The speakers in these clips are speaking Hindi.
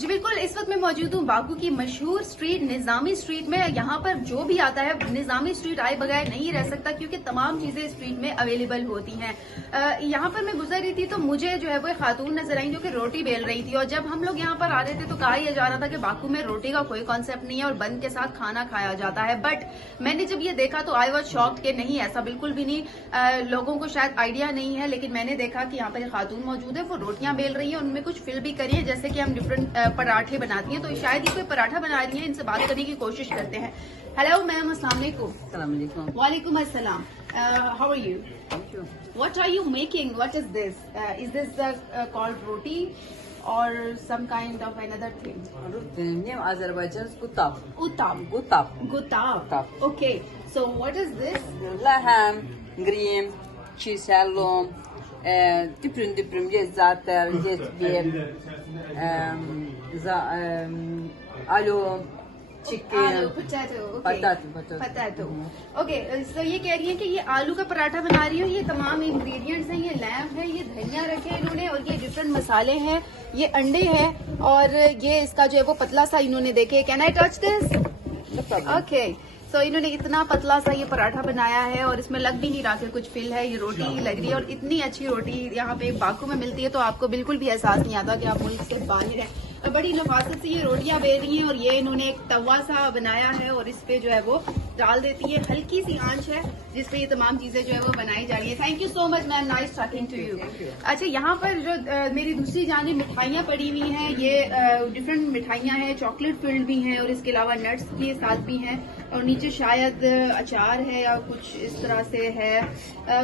जी बिल्कुल, इस वक्त मैं मौजूद हूँ बाकू की मशहूर स्ट्रीट निजामी स्ट्रीट में। यहाँ पर जो भी आता है निजामी स्ट्रीट आए बगैर नहीं रह सकता, क्योंकि तमाम चीजें स्ट्रीट में अवेलेबल होती हैं। यहाँ पर मैं गुजर रही थी तो मुझे जो है वो खातून नजर आई जो कि रोटी बेल रही थी। और जब हम लोग यहाँ पर आ रहे थे तो कहा यह जा रहा था कि बाकू में रोटी का कोई कॉन्सेप्ट नहीं है और बन के साथ खाना खाया जाता है। बट मैंने जब ये देखा तो आई वॉज शॉक्ड कि नहीं, ऐसा बिल्कुल भी नहीं। लोगों को शायद आइडिया नहीं है, लेकिन मैंने देखा कि यहाँ पर एक खातून मौजूद है, वो रोटियां बेल रही है, उनमें कुछ फिल भी करी है, जैसे कि हम डिफरेंट पराठे बनाती हैं। तो शायद ये कोई पराठा बना रही है, इनसे बात करने की कोशिश करते हैं। हेलो मैम, अस्सलाम वालेकुम। वालेकुम अस्सलाम। How are you? Thank you. What are you making? What is this? Is this called roti or some kind of another thing? Name Azerbaijan's gutap. Utam. Gutap. Gutap. Gutap. Okay. So what is this? Lahem, green, cheese halloum, different lezzetler, lezzetler, aloo, chicken. आलू, potato. Okay. Potato. ओके, सो ये कह रही है कि ये आलू का पराठा बना रही हो। ये तमाम इंग्रेडिएंट्स हैं, ये लैम्प है, ये धनिया रखे इन्होंने, और ये डिफरेंट मसाले हैं, ये अंडे हैं, और ये इसका जो है वो पतला सा इन्होंने, देखे, can I touch this? Okay, so इन्होंने इतना पतला सा ये पराठा बनाया है और इसमें लग भी नहीं रहा कि कुछ फिल है। ये रोटी लग रही है, और इतनी अच्छी रोटी यहाँ पे बाकू में मिलती है तो आपको बिल्कुल भी एहसास नहीं आता कि आप मुल्क से बाहर हैं। बड़ी नफासत से ये रोटियां बेल रही हैं, और ये इन्होंने एक तवा सा बनाया है और इस पे जो है वो डाल देती है। हल्की सी आंच है जिसपे ये तमाम चीजें जो है वो बनाई जा रही है। Thank you so much ma'am, nice talking to you. अच्छा, यहाँ पर जो मेरी दूसरी जानिब मिठाइयाँ पड़ी हुई हैं, ये डिफरेंट मिठाइयाँ हैं, चॉकलेट फिल्ड भी हैं, और इसके अलावा नट्स के साथ भी हैं, और नीचे शायद अचार है या कुछ इस तरह से है।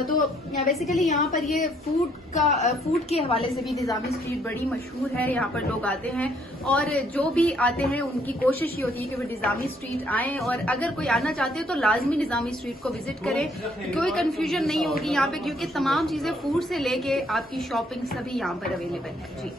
तो बेसिकली यहाँ पर ये फूड के हवाले से भी निजामी स्ट्रीट बड़ी मशहूर है। यहाँ पर लोग आते हैं, और जो भी आते हैं उनकी कोशिश ये होती है कि वो निजामी स्ट्रीट आएं, और अगर कोई आना चाहते हैं तो लाजमी निजामी स्ट्रीट को विजिट करें। कोई कंफ्यूजन नहीं होगी यहाँ पे, क्योंकि तमाम चीजें फूड से लेके आपकी शॉपिंग सभी यहाँ पर अवेलेबल है। जी।